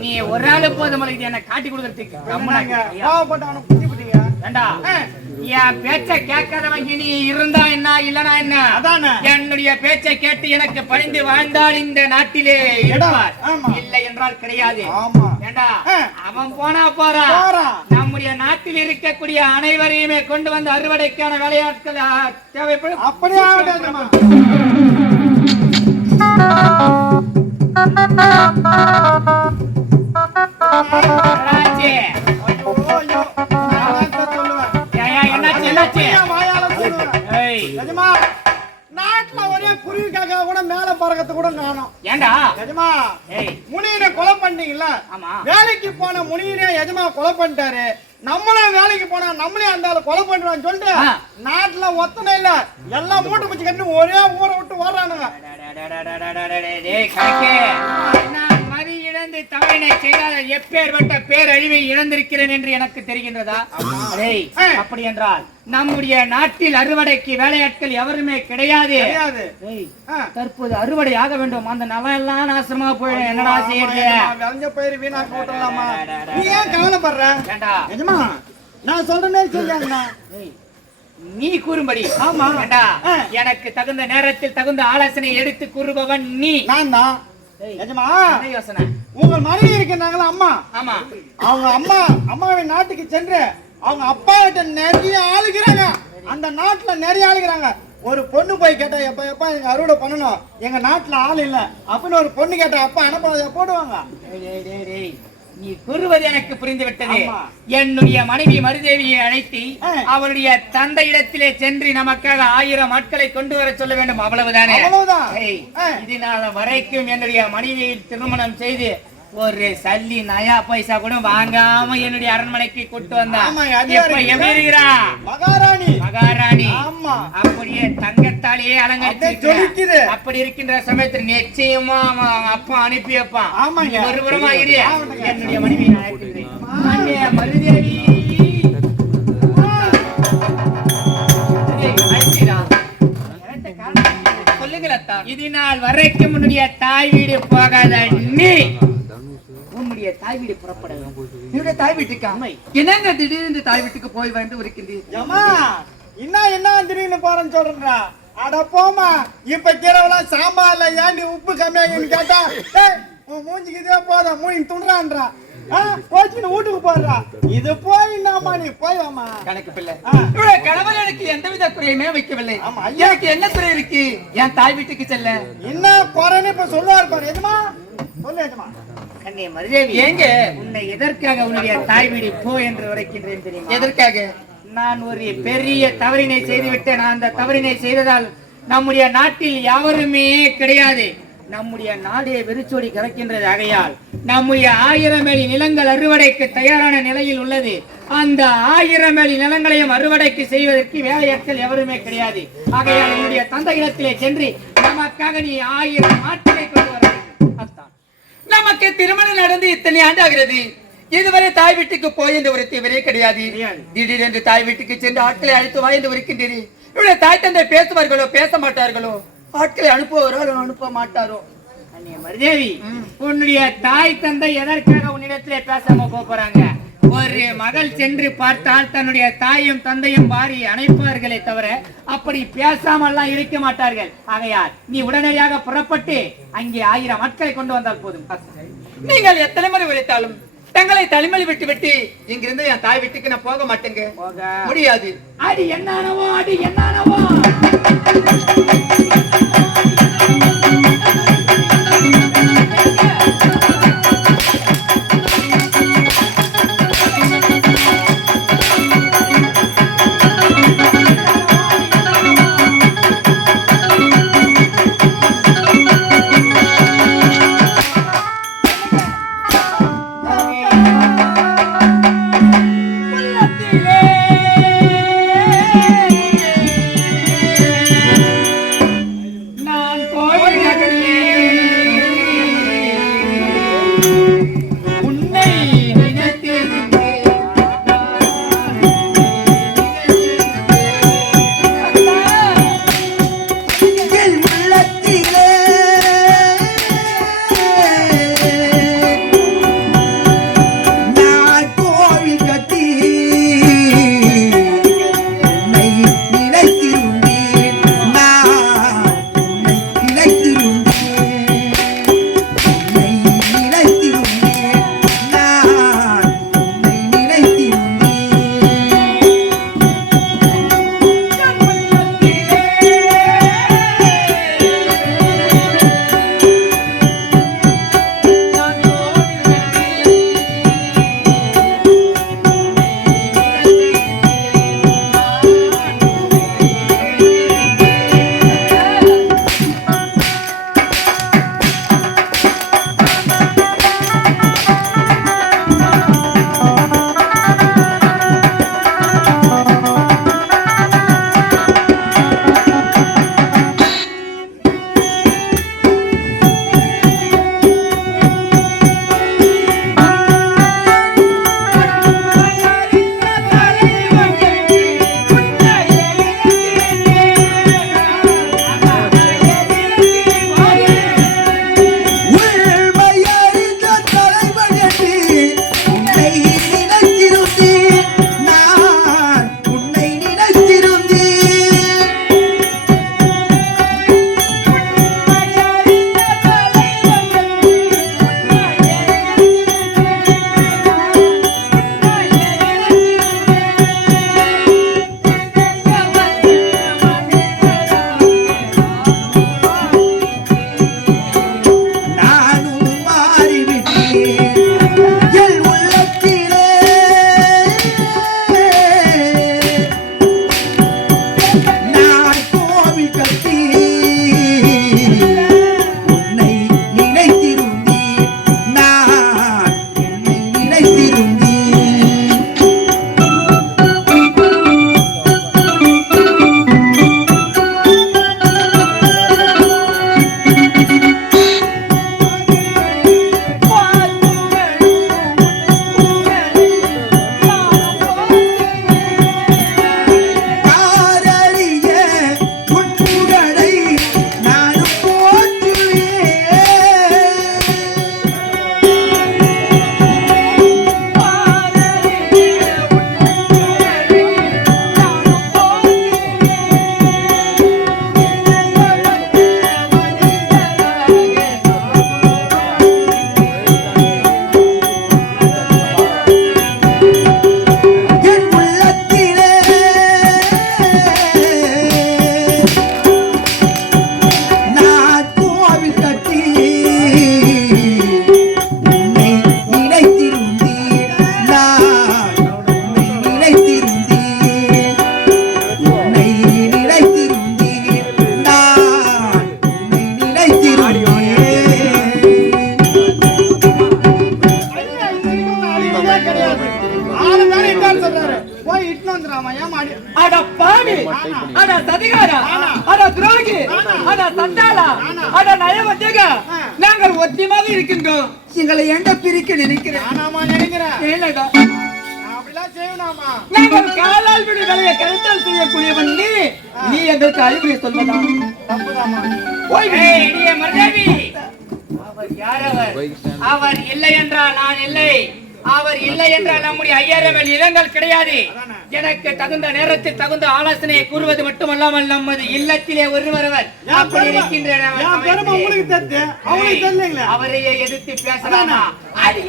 நீ ஒரு ஆளு போதும் என்ன காட்டி கொடுக்கறதுக்கு என் பேச்ச கேட்காதவங்க நீ இருந்தா என்ன இல்லனா என்ன? என்னுடைய பேச்சை கேட்டு எனக்கு பணிந்து வாழ்ந்தால் இந்த நாட்டிலே இருப்பார், இல்லை என்றால் கிடையாது. ஏண்டா அவன் போனா போறான். நம்முடைய நாட்டில் இருக்கக்கூடிய அனைவரையுமே கொண்டு வந்து அறுவடைக்கான விளையாட்டுகள் தேவைப்படும். அப்படியே நாட்டுல ஒரே குருவிக்காக கூட மேல பறக்கத்து கூட காணும். ஏண்டா எஜமா முனியனை கொலை பண்ணீங்களா? வேலைக்கு போன முனியனை எஜமா கொலை பண்ணிட்டாரு. நம்மளும் வேலைக்கு போனா நம்மளே அந்த கொலை பண்றான்னு சொல்லிட்டு நாட்டுல ஒத்தனை இல்ல எல்லாம் மூட்டை பிடிச்சு கட்டி ஒரே ஊரை விட்டு ஓடுறானுங்க. மறி இழந்து தவறினை செய்தால் எப்பேற்பட்ட பேரழிவை இழந்திருக்கிறேன் என்று எனக்கு தெரிகின்றதா? அப்படி என்றால் நம்முடைய நாட்டில் அறுவடைக்கு வேலையாட்கள் எவருமே கிடையாது. தற்போது அறுவடை ஆக வேண்டும். அந்த நவ எல்லாம் நாசமா போயிடும். என்னடா செய்யறது? பயிர் வீணா போட்டலாமா? நீ ஏன் கவலைப்படுற? நான் சொல்ற மாதிரி சொல்றாங்கண்ணா, நீ கூறும்படி. ஆமா, எனக்கு தகுந்த நேரத்தில் தகுந்த ஆலோசனை எடுத்து கூறுபவன் நீ. நான் தான். உங்கள் மனைவி இருக்கிறாங்களா அம்மா? ஆமா, அவங்க அம்மாவின் நாட்டுக்கு சென்று அவங்க அப்பா கிட்ட நிறைய ஆளுகிறாங்க. அந்த நாட்டுல நிறைய ஆளுகிறாங்க. ஒரு பொண்ணு போய் கேட்டா எப்ப எங்க அறுவடை பண்ணணும், எங்க நாட்டுல ஆள் இல்ல அப்படின்னு ஒரு பொண்ணு கேட்டா அப்பா அனுப்ப போடுவாங்க. நீ கூறுவது எனக்கு புரிந்து விட்டது. என்னுடைய மனைவி மருதேவியை அழைத்து அவருடைய தந்தையிடத்திலே சென்று நமக்காக 1000 ஆட்களை கொண்டு வர சொல்ல வேண்டும். அவ்வளவுதானே? இதனால வரைக்கும் என்னுடைய மனைவியை திருமணம் செய்து ஒரு சல்லி நயா பைசா கூட வாங்காம என்னுடைய அரண்மனைக்கு கூட்டு வந்தா மகாராணி. அப்படியே தங்கத்தாலேயே அலங்கரிச்சு அப்படி இருக்கின்ற சமயத்தில் நிச்சயமா அப்பா அனுப்பி வைப்பான். ஒரு புறமா என்னுடைய மனைவி மருதேவி சொல்லுங்களா? இதனால் வரைக்கும் உன்னுடைய தாய் வீடு போகாத நீ உன்னுடைய தாய் வீடு புறப்பட வேண்டும். என்னுடைய தாய் வீட்டுக்கு என்னங்க திடீர்னு தாய் வீட்டுக்கு போய் வந்து இருக்கின்றீங்க? என்ன திடீர்னு போறேன்னு சொல்றா? அட போமா, இப்ப கீரவெல்லாம் சாம்பார்ல ஏண்டி உப்பு கம்மியாகின்னு கேட்டா மூஞ்சிக்கு இதே போதும் மூணு துண்டுறான்றா. வீட்டுக்கு போடுறா. இது போய் என்னமா நீ போய் வாமா. கணக்கு பிள்ளை கணவர் எனக்கு எந்தவித குறையுமே வைக்கவில்லை. எனக்கு என்ன குறை இருக்கு? என் தாய் வீட்டுக்கு செல்ல என்ன குறைன்னு இப்ப சொல்லுவார் பாரு. எதுமா சொல்லு எதுமா. கண்ணே மருதேவி, ஏங்க உன்னை எதற்காக உன்னுடைய தாய் வீடு போ என்று உரைக்கின்றேன் தெரியுமா? எதற்காக? நான் ஒரு பெரிய தவறினை செய்துவிட்டேன். நான் அந்த தவறினை செய்ததால் நம்முடைய நாட்டில் யாருமே கிடையாது. நம்முடைய நாடே வெறிச்சோடி கிடக்கின்றது. ஆகையால் நம்முடைய 1000 அடி நிலங்கள் அறுவடைக்கு தயாரான நிலையில் உள்ளது. அந்த 1000 அடி நிலங்களையும் அறுவடைக்கு செய்வதற்கு வேலையாட்கள் எவருமே கிடையாது. ஆகையால் என்னுடைய தந்தையிடத்திலே சென்று நமக்காக நீ 1000 ஆட்களை கொண்டு வர வேண்டும். நமக்கு திருமணம் நடந்து இத்தனை ஆண்டு ஆகிறது. இதுவரை தாய் வீட்டுக்கு போய் என்று ஒரு தீவிரே கிடையாது. திடீரென்று தாய் வீட்டுக்கு சென்று ஆட்களை அழைத்து வா என்று இருக்கின்றீர்கள். இவருடைய தாய் தந்தை பேசுவார்களோ பேச மாட்டார்களோ? ஆட்களை அனுப்புவாரோ அனுப்ப மாட்டாரோ? மருதேவி, உன்னுடைய தாய் தந்தை எதற்காக உன்னிடத்திலே பேசாம போறாங்க? ஒரு மகள் சென்று பார்த்தால் தன்னுடைய தாயும் தந்தையும் வாரி அணைப்பார்களே தவிர அப்படி பேசாமல்லாம் இருக்க மாட்டார்கள். ஆகையால் நீ உடனடியாக புறப்பட்டு அங்கே 1000 ஆட்களை கொண்டு வந்தால் போதும். நீங்கள் எத்தனை முறை உரைத்தாலும் தங்களை தலைமொழி விட்டு இங்கிருந்து என் தாய் வீட்டுக்கு நான் போக மாட்டேங்க. முடியாது. அடி என்னானவோ அடி என்னானவோ. அட சதிகாரா, அட துரோகி, அட சண்டாளா, அட நயவஞ்சக, நாங்கள் ஒத்தியமாக இருக்கின்றோம். எங்களை எங்க பிரிக்க நினைக்கிறேன்? நாங்கள் காலால் விடு வேலையை கருத்தால் செய்யக்கூடியவன் நீ எங்களுக்கு அறிவுரை சொல்வதா? அவர் யார்? அவர் இல்லை என்றால் நான் இல்லை, அவர் இல்லை என்றால் நம்முடைய 5000 இடங்கள் கிடையாது. எனக்கு தகுந்த நேரத்தில் தகுந்த ஆலோசனையை கூறுவது மட்டுமல்லாமல் நமது இல்லத்திலே ஒருவர் அப்படி இருக்கின்ற அவரையே எதிர்த்து பேசலாமா? அது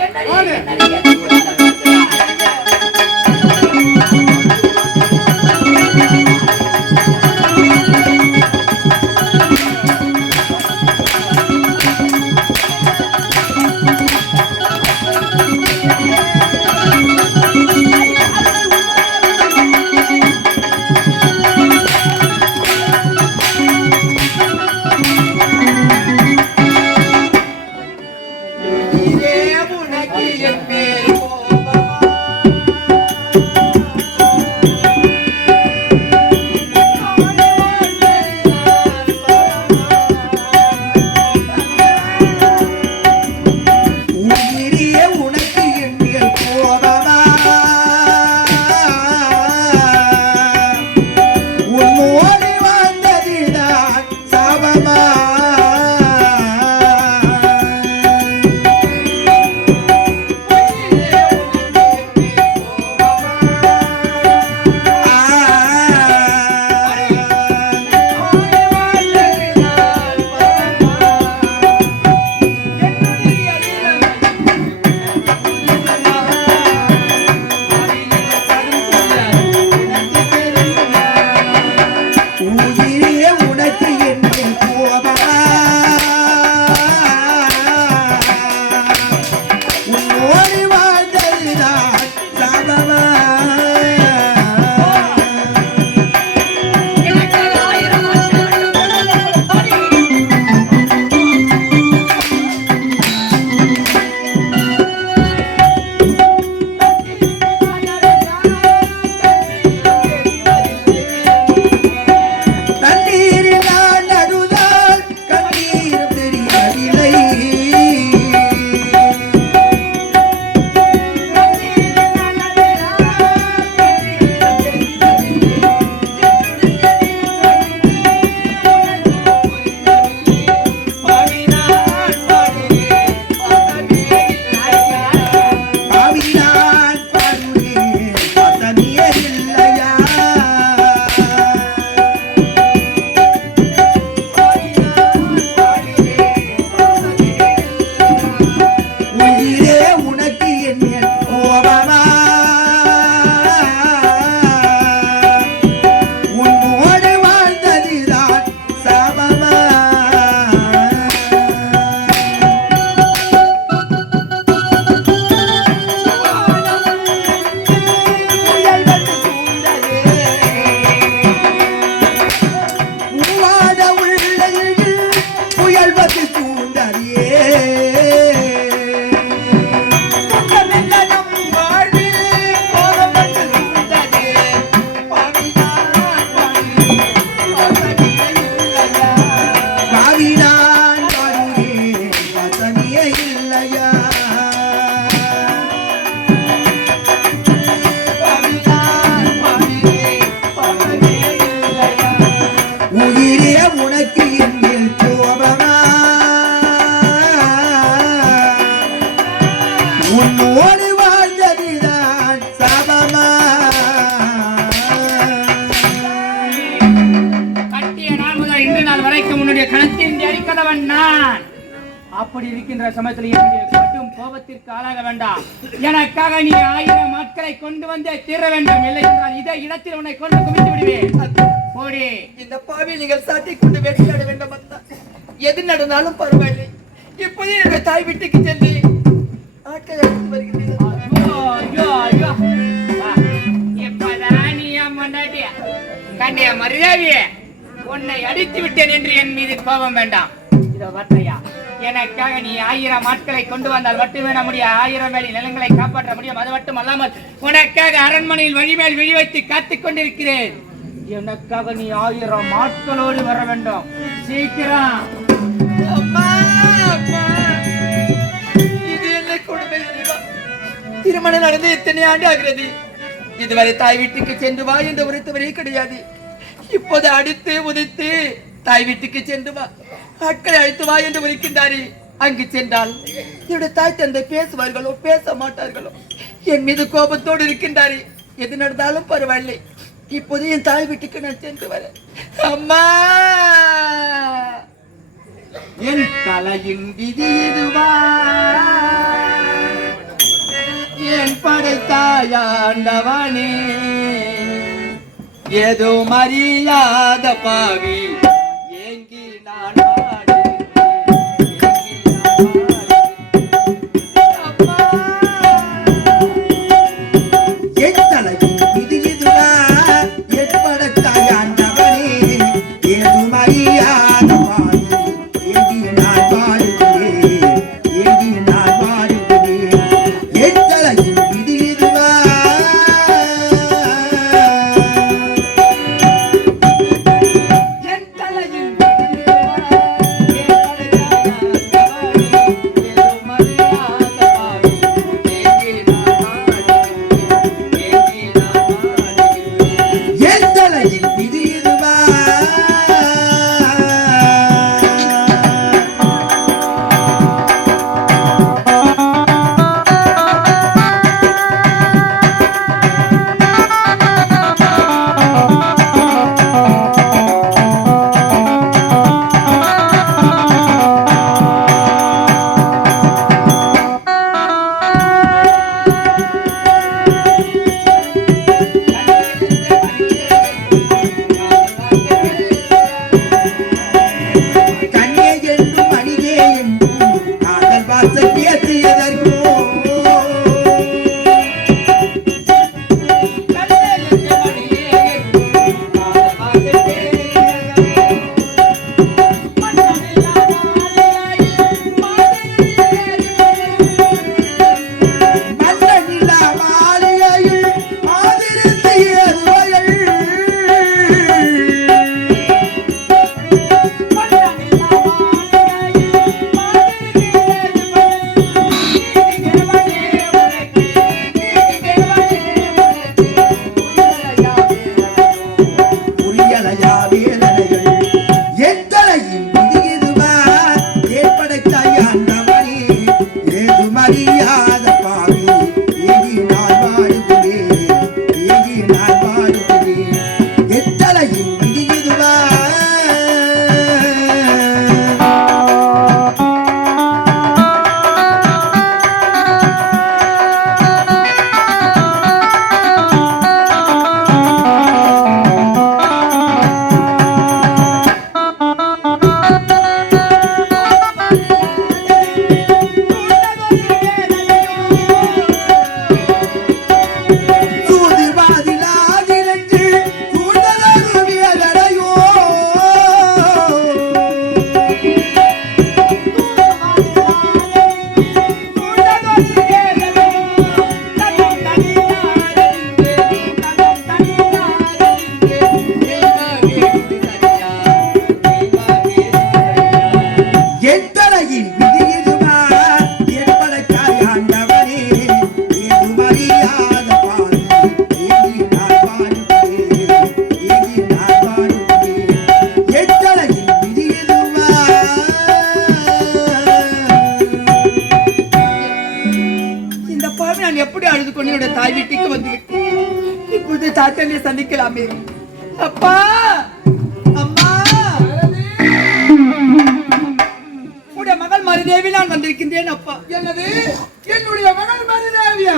அப்படி இருக்கின்ற சமயத்தில் கடும் கோபத்திற்கு ஆளாக வேண்டாம். எனக்காக நீ 1000 மக்களை கொண்டு வந்து தீர வேண்டும். இல்லை என்றால் இதே இடத்தில் உன்னை கொண்டு குவித்து விடுவேன். போடி. இந்த பாவி நீங்கள் சாட்டி கொண்டு வெற்றியாட வேண்டும். எது நடந்தாலும் பரவாயில்லை. இப்போதே என்னுடைய தாய் வீட்டுக்கு சென்று ஆட்கள் எடுத்து வருகிறேன். இப்பதான் நீ அம்மாண்டாட்டிய கண்டைய மரியாதையே உன்னை அடித்து விட்டேன் என்று என் மீது கோபம் வேண்டாம். இதோ வட்டையா, எனக்காக நீ 1000 ஆட்களை கொண்டு வந்தால் மட்டுமே நம்முடைய 1000 வேலி நிலங்களை காப்பாற்ற முடியும். அது மட்டும் அல்லாமல் உனக்காக அரண்மனையில் வழிமேல் விழி வைத்து காத்துக் கொண்டிருக்கிறேன். எனக்காக நீ 1000 ஆட்களோடு வர வேண்டும். சீக்கிரம். அம்மா, அம்மா. இது என்ன கொடுமை தெரியுமா? திருமணம் நடந்து இத்தனை ஆண்டு ஆகிறது. இதுவரை தாய் வீட்டுக்கு சென்று வா என்று உரைத்தவரே கிடையாது. இப்போது அடித்து உதைத்து தாய் வீட்டுக்கு சென்று வா, ஆட்களை அழைத்து வா என்று உரைக்கின்றாரே. அங்கு சென்றால் என்னுடைய தாய் தந்தை பேசுவார்களோ பேச மாட்டார்களோ, என் மீது கோபத்தோடு இருக்கின்றாரே. எது நடந்தாலும் பரவாயில்லை, இப்போது என் தாய் வீட்டுக்கு நான் சென்று வரேன். அம்மா, என் தலையின் விதி இதுவா, என் படைத்தாயாண்டவனே, ஏதோ மரியாத பாவி ஏங்கி நான் தாய் வீட்டுக்கு வந்து இப்பொழுது தாத்தனை சந்திக்கலாமே. அப்பா, அம்மா, உடைய மகள் மருதேவி நான் வந்திருக்கின்றேன். அப்பா, என்னது? என்னுடைய மகள் மருதேவியா?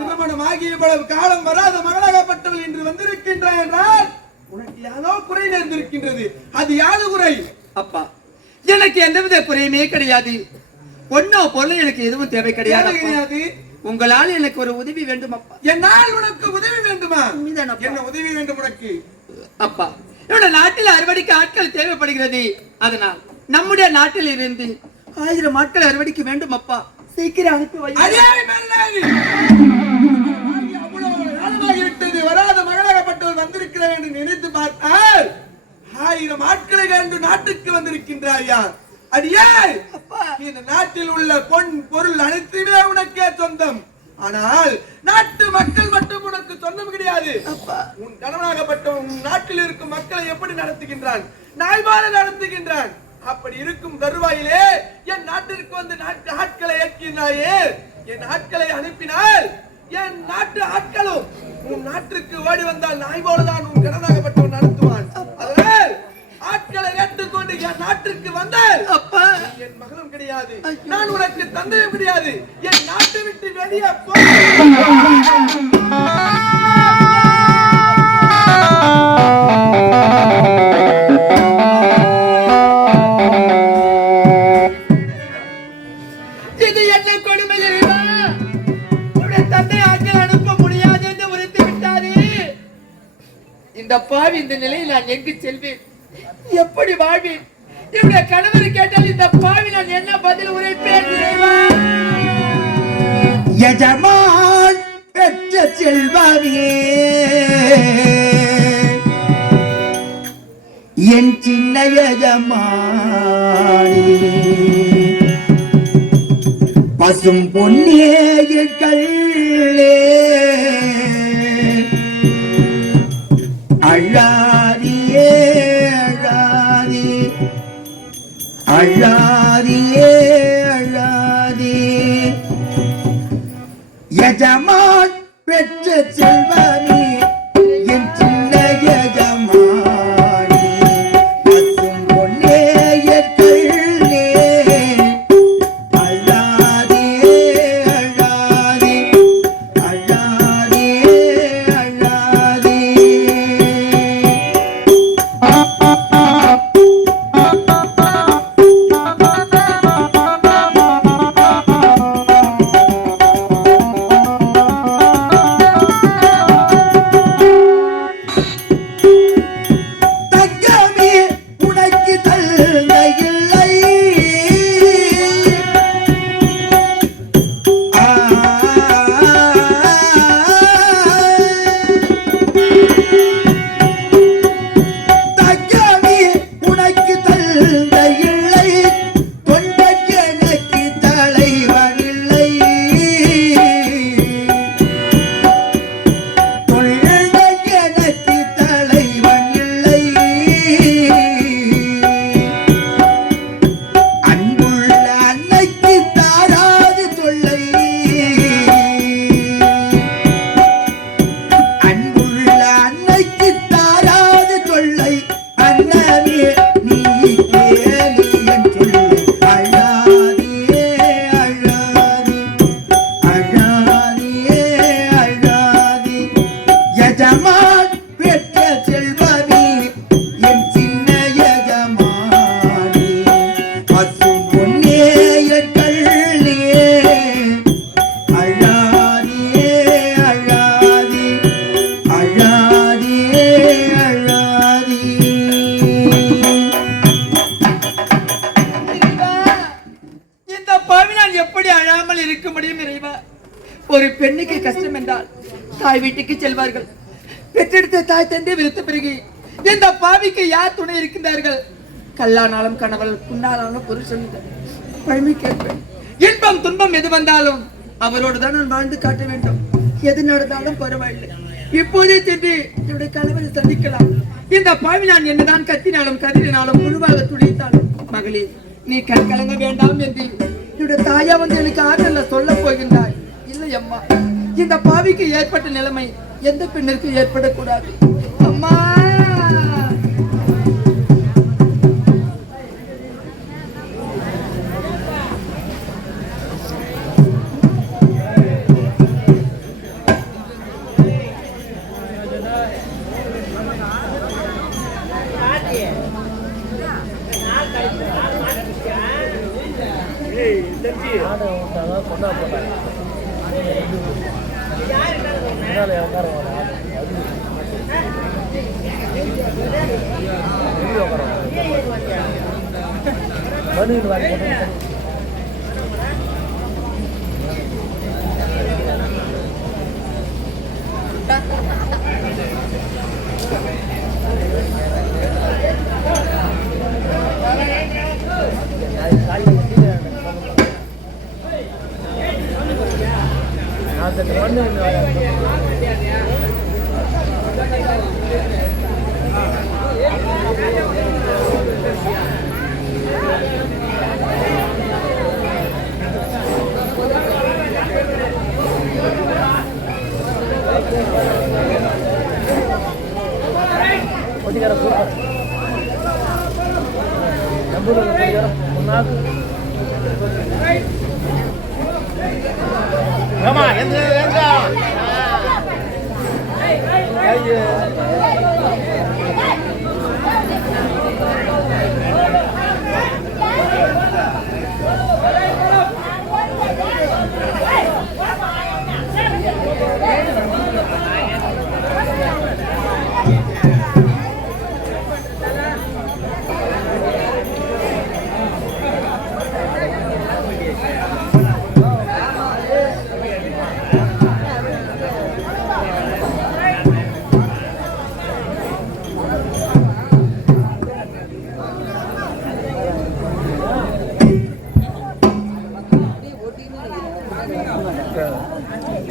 திருமணமாகி இவ்வளவு காலம் வராத மகளாகப்பட்டவள் என்று வந்திருக்கின்றாய் என்றால் உனக்கு ஏதோ குறை நேர்ந்திருக்கின்றது. அது யாது குறை? அப்பா, எனக்கு எந்தவித குறையுமே கிடையாது. பொண்ணோ பொருளோ எனக்கு எதுவும் தேவை கிடையாது. உங்களால் எனக்கு ஒரு உதவி வேண்டும் அப்பா. என்னால் உனக்கு உதவி வேண்டுமா? என்ன உதவி வேண்டும் உனக்கு? அப்பா, என்னோட நாட்டில் அறுவடைக்கு ஆட்கள் தேவைப்படுகிறது. அதனால் நம்முடைய நாட்டில் இருந்து 1000 ஆட்கள் அறுவடைக்கு வேண்டும் அப்பா. சீக்கிரம் அனுப்பி வை. அவ்வளவு காலமாகிவிட்டது, வராத மகளாகப்பட்டவள் வந்திருக்கிறார் வந்திருக்கிறேன் என்று நினைத்து பார்த்தால் 1000 ஆட்களை கண்டு நாட்டுக்கு வந்திருக்கின்றாயா? அடியே, இந்த நாட்டில் உள்ள பொன் பொருள் அனைத்துமே உனக்கே சொந்தம். ஆனால் நாட்டு மக்கள் மட்டும் உனக்கு சொந்தம் கிடையாது. உன் கணவனாகப்பட்ட உன் நாட்டில் இருக்கும் மக்களை எப்படி நடத்துகின்றான்? நாய்மார நடத்துகின்றான். அப்படி இருக்கும் தருவாயிலே என் நாட்டிற்கு வந்து நாட்டு ஆட்களை ஏற்கின்றாயே, என் ஆட்களை அனுப்பினால் என் நாட்டு ஆட்களும் உன் நாட்டிற்கு ஓடி வந்தால் நாய் போலதான் உன் கணவனாகப்பட்டவன் நடத்துவான். அதனால் ஆட்களை ஏற்றுக்கொண்டு என் நாட்டிற்கு வந்தால் அப்பா என் மகளும் கிடையாது, நான் உனக்கு தந்தையும் கிடையாது. என் நாட்டை விட்டு வெளியே போ. இது என்ன கொடுமை தெரியுமா? உன்னுடைய தந்தை ஆட்கள் அனுப்ப முடியாது என்று உரைத்து விட்டாரே. இந்த பாவி இந்த நிலையில் நான் எங்கு செல்வேன், எப்படி வாழ்வேன்? என்னுடைய கணவர் கேட்டால் இந்த பாவி நான் என்ன பதில் உரைப்பேன் தெரியுமா? எஜமான் பெற்ற செல்வாவே, என் சின்ன எஜமானி, பசும் பொன்னேயர்களே, அழாதியே அழாதி, அழாதியே அழாதி, எஜமான் பெற்ற செல்வமே, என் சின்ன எஜமானி, பசும் பொன்னேயர்களே, அழாதியே அழாதி, அழாதியே அழாதி. தங்கமே உனக்கு தந்தை இல்லை, தங்கமே உனக்கு தந்தை இல்லை, தொண்டக்கு எனக்கு தலைவன் இல்லை, தொண்டக்கு எனக்கு தலைவன் இல்லை, அன்புள்ள அன்னைக்கு தாராது தொல்லை, அன்புள்ள அன்னைக்கு தாராது தொல்லை, அண்ணமே நீ கேளு என் சொல்லு, அழாதியே அழாதி, அழாதியே அழாதி, எஜமான் பெற்ற செல்வமே, என் சின்ன எஜமானி, பசும் பொன்னேயர்களே, அழாதியே அழாதி, அழாதியே அழாதி. இறைவா, இந்த பாவி நான் எப்படி அழாமல் இருக்க முடியும் இறைவா? ஒரு பெண்ணுக்கு கஷ்டம் என்றால் தாய் வீட்டுக்கு செல்வார்கள். பெற்றெடுத்த தாய் தந்தை விருத்த பிறகு இந்த பாவிக்கு யார் துணை இருக்கின்றார்கள்? கல்லானாலும் கணவன், புண்ணானாலும் புருஷன், பழமை கேட்பேன். இன்பம் துன்பம் எது வந்தாலும் அவரோடு தான் நான் வாழ்ந்து காட்ட வேண்டும். எது நடந்தாலும் பரவாயில்லை, இப்போதே சென்று என்னுடைய கணவரை சந்திக்கலாம். இந்த பாவி நான் என்னதான் கத்தினாலும் கதிரினாலும் முழுவாக துடித்தாலும், மகளே நீ கண் கலங்க வேண்டாம் என்று என்னுடைய தாயா வந்து எனக்கு ஆறுதல்ல சொல்ல போகின்றாய். இல்லை அம்மா, இந்த பாவிக்கு ஏற்பட்ட நிலைமை எந்த பெண்ணிற்கு ஏற்படக்கூடாது அம்மா.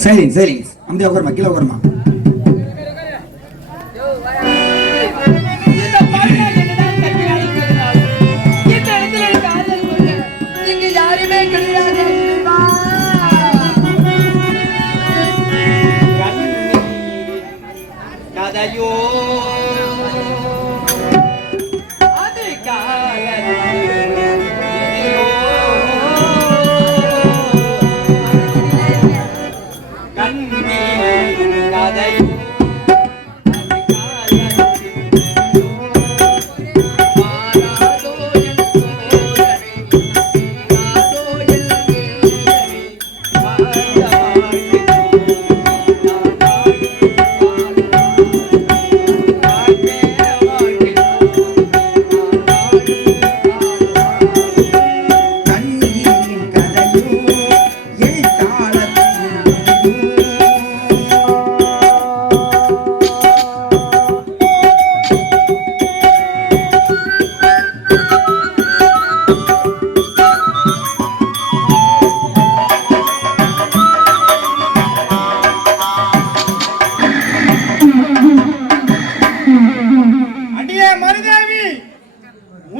சைலன்ஸ் சைலன்ஸ் அந்த உட்காருமா கீழே உட்காருமா. இந்த பாடல் என்னதான் கட்டி அழைக்கிறாள். இந்த இடத்துல காதல் கொள்ள இங்கு யாருமே கிடையாது. கதையோ அது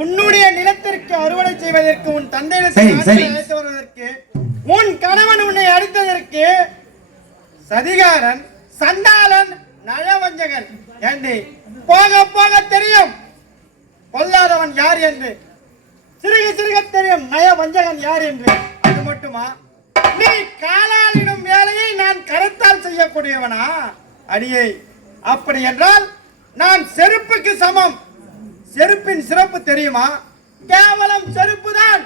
உன்னுடைய நிலத்திற்கு அறுவடை செய்வதற்கு உன் சரி, சரி. தந்தையிடத்தில் வருவதற்கு உன் கணவன் உன்னை அடித்ததற்கு சதிகாரன் சண்டாளன் நயவஞ்சகன் என்று போக போக தெரியும் கொல்லாதவன் யார் என்று, சிறுக சிறுக தெரியும் நயவஞ்சகன் யார் என்று. அது மட்டுமா, நீ காலாளிடும் வேலையை நான் கரத்தால் செய்யக்கூடியவனா? அடியே, அப்படி என்றால் நான் செருப்புக்கு சமம். செருப்பின் சிறப்பு தெரியுமா? கேவலம் செருப்பு தான்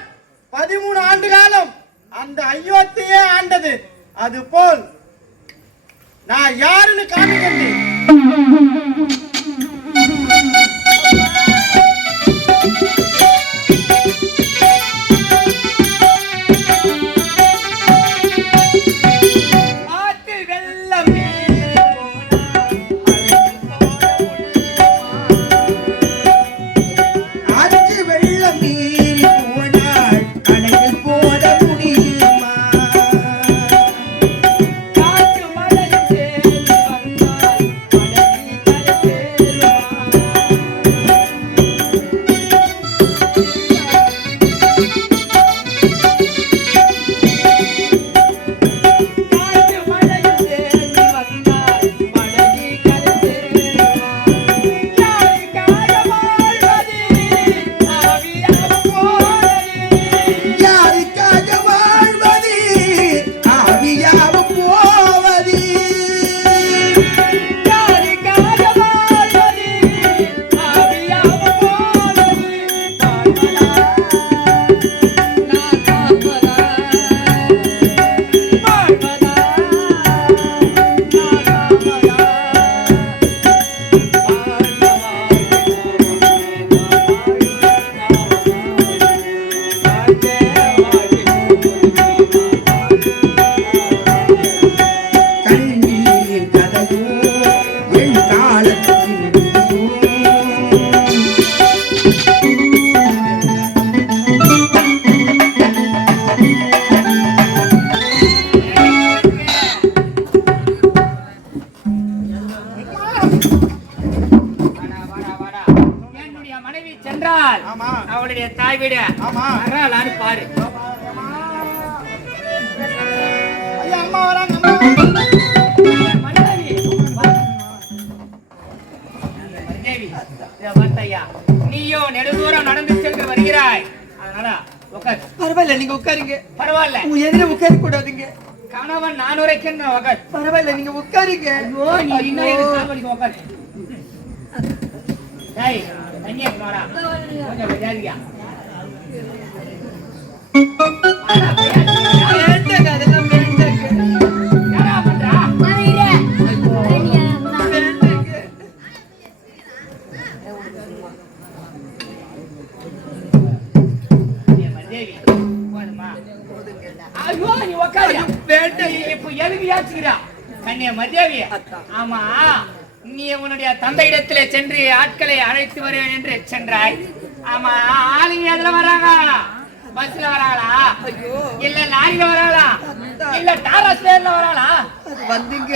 13 ஆண்டு காலம் அந்த அயோத்தியே ஆண்டது. அது போல் நான் யாருன்னு காமிக்கிறேன். காற்று மழை தேடி வந்தால் தாய் வீடு ஆமா. வராளான்னு பாரு. ஐயா அம்மா வராங்க அம்மா. மருதாவி, வா. மருதாவி, இதோ பார்த்தாயா, நீயோ நெடுதூரம் நடந்து சென்று வருகிறாய். அதனால உட்கார். பரவாயில்ல, நீங்க உட்காருங்க. பரவாயில்ல, உங்க எதிர உட்கார கூடாதுங்க. கணவன் நான் உரைக்கின்ற உட்கார். பரவாயில்ல, நீங்க உட்காருங்க. ஐயோ, நீ இன்னும் எனக்கு சாவடிக்க உட்கார். டேய், தண்ணியை கொண்டு வாடா. கொஞ்சம் விளையாடியா. வேண்டாங்க, அதெல்லாம் வேண்டாங்க. என்னடா பண்றா? வேண்டாங்க. மருதாவி, போதுமா? ஐயோ, நீ உட்காரு. வேண்டாங்க. இப்ப எழுதியாச்சுக்கிறா கண்ணிய மருதாவி. ஆமா, நீ உன்னுடைய தந்தையிடத்திலே சென்று ஆட்களை அழைத்து வருவேன் என்று சென்றாய். ஆமா, ஆளுங்க எதுல வராங்க? பஸ்ல வராங்களா? இல்ல லாரில வராங்களா? இல்ல டாரஸ் பேர்ல வராங்களா? அது வந்துங்க.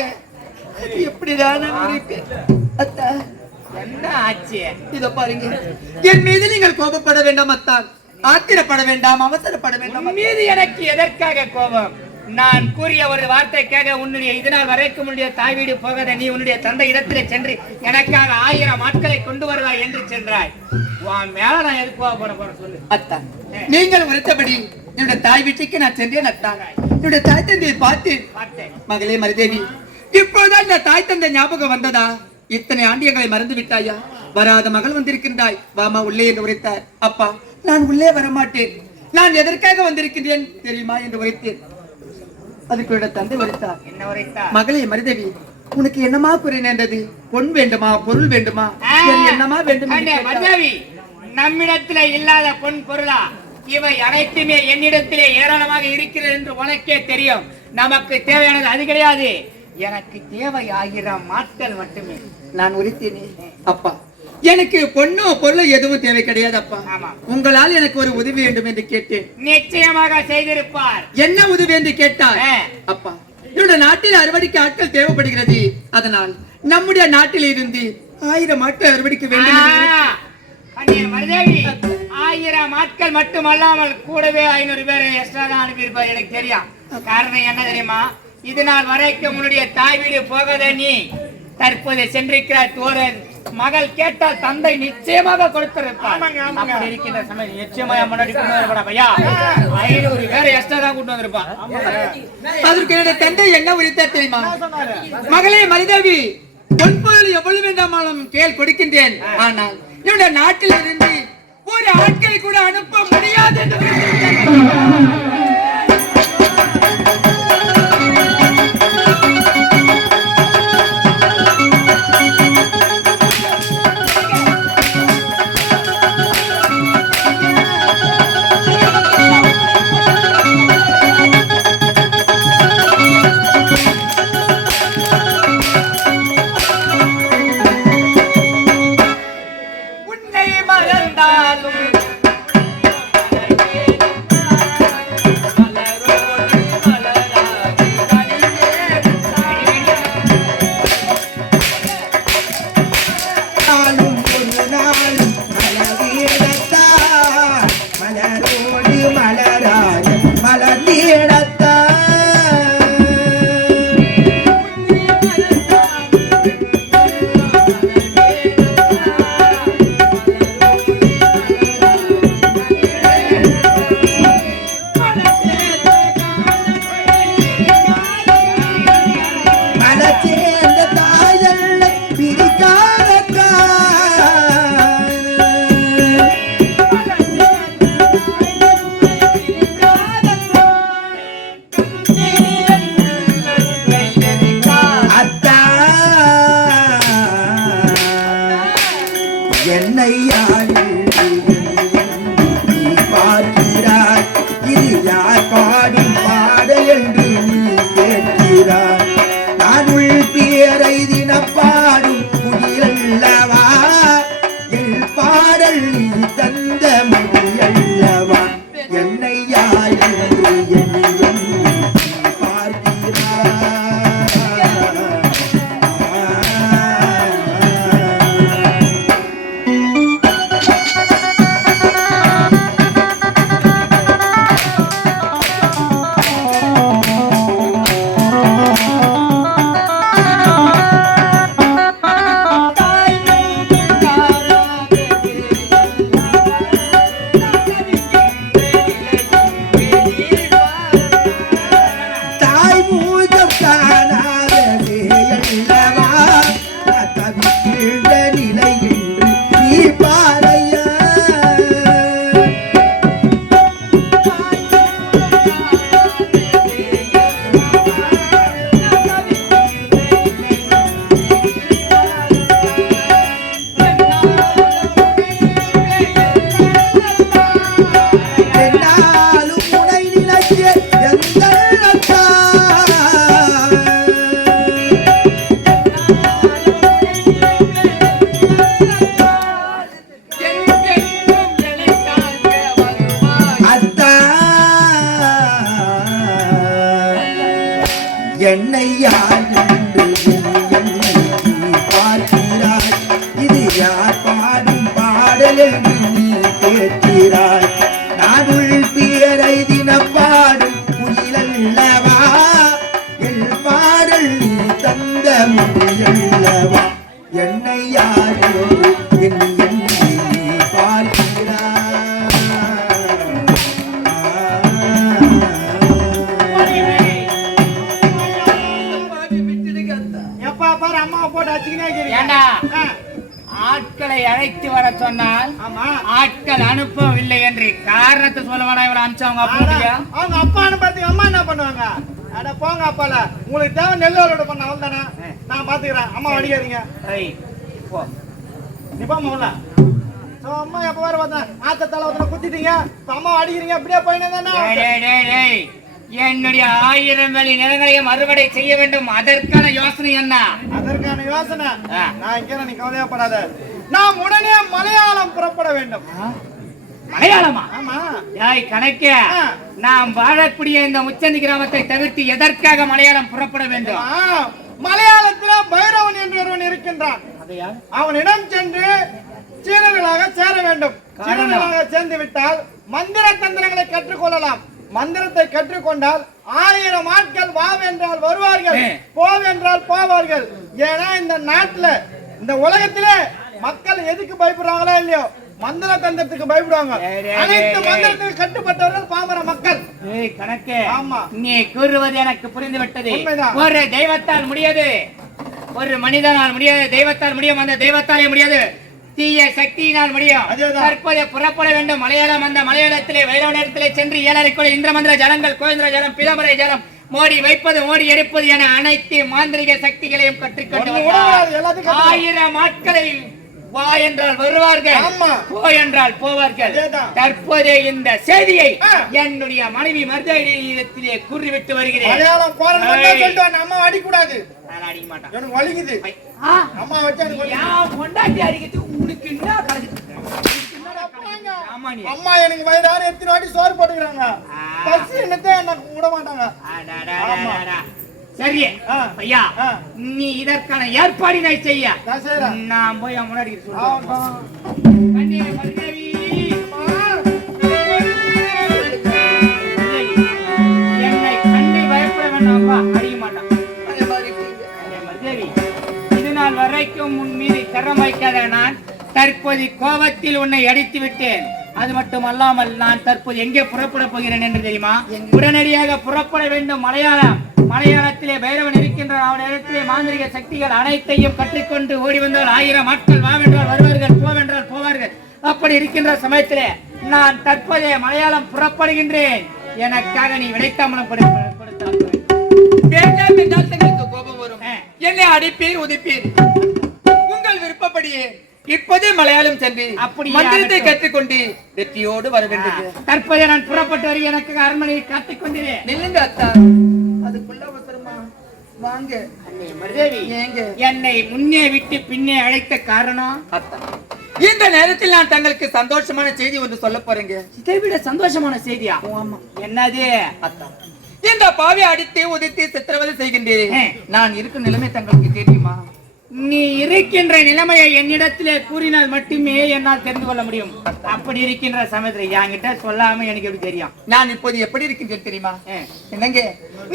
அது எப்படிதான் இருக்கு அத்தா? என்ன ஆச்சு? இதோ பாருங்க, என் மீது நீங்கள் கோபப்பட வேண்டாம் அத்தான். ஆத்திரப்பட வேண்டாம், அவசரப்பட வேண்டாம். உன் மீது எனக்கு எதற்காக கோபம்? நான் கூறிய ஒரு வார்த்தைக்காக உன்னுடைய இதனால் வரைக்கும் உன்னுடைய தாய் வீடு போகாத நீ உன்னுடைய தந்தை இடத்திலே சென்று எனக்காக 1000 ஆட்களை கொண்டு வருவாய் என்று சென்றாய். உன் மேல நான் எதுக்கு கோபப்பட போறேன் சொல்லு. அத்தான், நீங்கள் உரைத்தபடி என்னுடைய தாய் வீட்டுக்கு நான் சென்றேன் அத்தான். என்னுடைய தாய் தந்தையை பார்த்தேன். பார்த்தேன். மகளே மருதேவி, இப்போதான் இந்த தாய் தந்தை ஞாபகம் வந்ததா? இத்தனை ஆண்டியங்களை மறந்து விட்டாயா? வராத மகள் வந்திருக்கின்றாய், வாமா உள்ளே என்று உரைத்தார். அப்பா, நான் உள்ளே வரமாட்டேன். நான் எதற்காக வந்திருக்கின்றேன் தெரியுமா என்று உரைத்தேன். அதுக்கு என்னுடைய தந்தை உரைத்தார். என்ன உரைத்தா? மகளே மருதேவி, உனக்கு என்னமா குறை நேர்ந்தது? பொன் வேண்டுமா, பொருள் வேண்டுமா, வேறு என்னமா வேண்டும் என்று கேட்டார். மருதாவி, நம்மிடத்திலே இல்லாத பொன் பொருளா? இவை அனைத்துமே என்னிடத்திலே ஏராளமாக இருக்கிறது என்று உனக்கே தெரியும். நமக்கு தேவையானது அது கிடையாது. எனக்கு தேவை 1000 ஆட்கள் மட்டுமே. நான் உரைத்தேனே அப்பா, எனக்கு பொண்ணோ பொருளோ எதுவும் தேவை கிடையாது அப்பா. ஆமா. உங்களால் எனக்கு ஒரு உதவி வேண்டும் என்று கேட்டேன். நிச்சயமாக செய்திருப்பார். என்ன உதவி என்று கேட்டார். அப்பா, என்னுடைய நாட்டில் அறுவடைக்கு ஆட்கள் தேவைப்படுகிறது. அதனால் நம்முடைய நாட்டில் இருந்து 1000 ஆட்கள் அறுவடைக்க வேண்டும் என்று விரும்புகிறேன். கண்ணியர் மருதேவி, 1000 ஆட்கள் மட்டுமல்லாமல் கூடவே 500 பேரை எக்ஸ்ட்ரா தான் அனுப்பியிருப்பார். எனக்கு தெரியும். காரணம் என்ன தெரியுமா? இது நாள் வரைக்கும் உன்னுடைய தாய் வீடு போகாத நீ தற்போது சென்றிருக்கிறார். ஒரு மகள் கேட்டால் தந்தை நிச்சயமாக கொடுத்திருப்பார். அப்படி இருக்கின்ற சமயம் நிச்சயமாக முன்னாடி கொண்டு வரப்படா பையா. 500 பேரை எக்ஸ்ட்ரா தான் கொண்டு வந்திருப்பான். அதற்கு என்னுடைய தந்தை என்ன உரைத்தார் தெரியுமா? மகளே மருதேவி, பொன் பொருள் எவ்வளவு வேண்டாமாலும் கேள் கொடுக்கின்றேன். ஆனால் என்னுடைய நாட்டில் இருந்து ஒரு ஆட்களை கூட அனுப்ப முடியாது என்று உரைத்தார். உன்னை மறந்தாலும் என்னை யார் என்று என்னை நீ பார்க்கிறாய் இது யார் பாடும் பாடல் என்று நீ கேட்கிறாய் நான் உள் பேரை தினம் பாடும் குயிலல்லவா என் பாடல் நீ தந்த மொழியல்லவா என்னை யார் என்று என்னை நீ பார்க்கிறாய் எப்பா பாரு அம்மாவை போட்டு அடிச்சுக்கினே ஏண்டா இருக்கிறீங்க. ஆட்களை அழைத்து வர சொன்னால் ஆமா ஆட்கள் அனுப்பவில்லை என்று காரணத்தை சொல்லவாடா இவரை அனுப்பிச்சவங்க அப்படியா? அவங்க அப்பான்னு பார்த்து அம்மா என்ன பண்ணுவாங்க? அட போங்க அப்பால, உங்களுக்கு தேவை நெல்லோட பண்ண அவள் தானே, நான் பாத்துக்கிறேன். அம்மா அடிக்காதீங்க, ரைட். போ. நீ போமா உள்ள. அம்மா எப்ப வேற பார்த்தா ஆத்தத்தால ஒருத்தனை குத்திட்டீங்க, இப்ப அம்மா அடிக்கிறீங்க, அப்படியே போயினே தானே. டேய், டேய், டேய். என்னுடைய 1000 வேலி நிலங்களையும் அறுவடை செய்ய வேண்டும், அதற்கான யோசனை என்ன? அதற்கான யோசனை நான் இங்க, நீ கவலையப்படாத. நாம் உடனே மலையாளம் புறப்பட வேண்டும். மலையாளமா? ஆமா. யாய் கணக்கே, நாம் வாழக்கூடிய இந்த முச்சந்தி கிராமத்தை தவிர்த்து எதற்காக மலையாளம் புறப்பட வேண்டும்? மலையாளத்திலே பைரவன் என்று ஒருவன் இருக்கின்றான். அவனிடம் சென்று சீரர்களாக சேர வேண்டும். சீரர்களாக சேர்ந்து விட்டால் மந்திர தந்திரங்களை கற்றுக்கொள்ளலாம். மந்திரத்தை கற்றுக்கொண்டால் 1000 ஆட்கள் வாவென்றால் வருவார்கள், போவென்றால் போவார்கள். ஏன்னா இந்த நாட்டுல, இந்த உலகத்திலே மக்கள் எதுக்கு பயப்படுறாங்களோ இல்லையோ, மந்திர தந்திரத்துக்கு பயப்படுவாங்க. அனைத்து மந்திரத்துக்கு கட்டுப்பட்டவர்கள் பாமர மக்கள். கணக்கே, ஆமா, நீ கூறுவது எனக்கு புரிந்து விட்டது. உண்மைதான். ஒரு தெய்வத்தால் முடியாது, ஒரு மனிதனால் முடியாது, தெய்வத்தால் முடியும். அந்த தெய்வத்தாலே முடியாது, தீய சக்தியினால் முடியும். தற்போது புறப்பட வேண்டும் மலையாளம். அந்த மலையாளத்திலே வைரவனிடத்திலே சென்று 7 கோடி இந்திரமந்திர ஜலங்கள், கோவிந்திர ஜலம், பிலமரை ஜலம், மோடி வைப்பது, மோடி எடுப்பது என அனைத்து மாந்திரிக சக்திகளையும் கற்றுக்கொண்டு 1000 ஆட்களை வா என்றால் வருவார்கள், போ என்றால் போவார்கள். தற்போதே இந்த செய்தியை என்னுடைய மனைவி மருதத்திலே கூறிவிட்டு வருகிறேன். அம்மா அடிக்கூடாது, நான் அடிக்க மாட்டேன், எனக்கு வலிக்குது. அம்மா வச்சு கொண்டாட்டி அடிக்கிறது உனக்கு என்ன? அம்மா எனக்கு வயதான எத்தனை வாட்டி சோறு போட்டுக்கிறாங்க, பசி என்னத்தை எனக்கு விட மாட்டாங்க. சரி ஐயா, நீ இதற்கான ஏற்பாடினை செய்ய, நான் போய் முன்னாடி என்னை கண்டி பயப்பட வேண்டாம், அடிக்க மாட்டான். இது நாள் வரைக்கும் உன் மீது கரம் வைக்காத நான் தற்போது கோபத்தில் உன்னை அடித்து விட்டேன். அது மட்டுமல்லாமல் நான் தற்போது எங்கே புறப்பட போகிறேன் என்று தெரியுமா? உடனடியாக புறப்பட வேண்டும் மலையாளம். மலையாளத்திலே பைரவன் இருக்கின்றான். அவனிடத்திலே மாந்திரிக சக்திகள் அனைத்தையும் கற்றுக்கொண்டு ஓடி வந்தால் 1000 ஆட்கள் வாவென்றால் வருவார்கள், போவென்றால் போவார்கள். அப்படி இருக்கின்ற சமயத்திலே நான் தற்போதைய மலையாளம் புறப்படுகின்றேன். எனக்காக நீ விடைத்தாமலம் கொடுத்தால் வேண்டாம் என்றால் தங்களுக்கு கோபம் வரும். என்னை அடிப்பீர், உதிப்பீர், உங்கள் விருப்பப்படியே இப்போதே மலையாளம் சென்று மந்திரத்தை கற்றுக்கொண்டு வெற்றியோடு வர வேண்டும். தற்போது நான் புறப்பட்டு வரை எனக்கு அரண்மனையை காத்துக் கொண்டிருக்கிறேன். நில்லுங்க அத்தா, அதுக்குள்ள அவசரமா வாங்க. மருதேவி, என்னை முன்னே விட்டு பின்னே அழைத்த காரணம்? அத்தா, இந்த நேரத்தில் நான் தங்களுக்கு சந்தோஷமான செய்தி ஒன்று சொல்ல போறேங்க. இதை விட சந்தோஷமான செய்தியா? என்னது? அத்தா, இந்த பாவி அடித்து உதித்து சித்திரவதை செய்கின்றேன். நான் இருக்கும் நிலைமை தங்களுக்கு தெரியுமா? நீ இருக்கின்ற நிலைமையை என்னிடத்திலே கூறினால் மட்டுமே என்னால் தெரிந்து கொள்ள முடியும். அப்படி இருக்கின்ற சமயத்தில் என்கிட்ட சொல்லாம எனக்கு எப்படி தெரியும்? நான் இப்போது எப்படி இருக்கின்றேன் தெரியுமா? என்னங்க,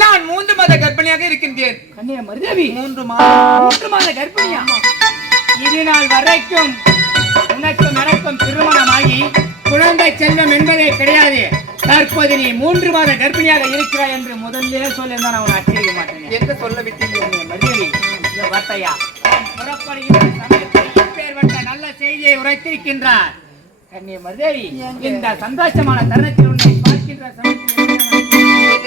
நான் 3 மாத கர்ப்பிணியாக இருக்கின்றேன். கண்ணிய மருதேவி, 3 மாத கர்ப்பிணியா? இது நாள் வரைக்கும் உனக்கும் எனக்கும் திருமணமாகி குழந்தை செல்வம் என்பதே கிடையாது. தற்போது நீ 3 மாத கர்ப்பிணியாக இருக்கிறாய் என்று முதல்ல சொல்லியிருந்தா நான் உன்னை அச்சரிக்க மாட்டேன். எங்க சொல்ல விட்டீங்க மருதேவி? வார்த்தையா புறப்படுகின்ற சமயத்தில் இப்பேற்பட்ட நல்ல செய்தியை உரைத்திருக்கின்றார். கண்ணிய மருதேவி, இந்த சந்தோஷமான தருணத்தில் உன்னை பார்க்கின்ற சமயத்தில்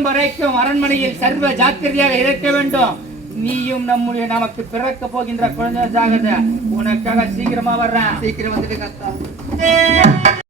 வரும் வரைக்கும் அரண்மனையில் சர்வ ஜாக்கிரதையாக இருக்க வேண்டும். நீயும் நமக்கு பிறக்க போகின்ற குழந்தை ஜாகிரதை. உனக்காக சீக்கிரமா வர்றேன். சீக்கிரம் வந்துட்டு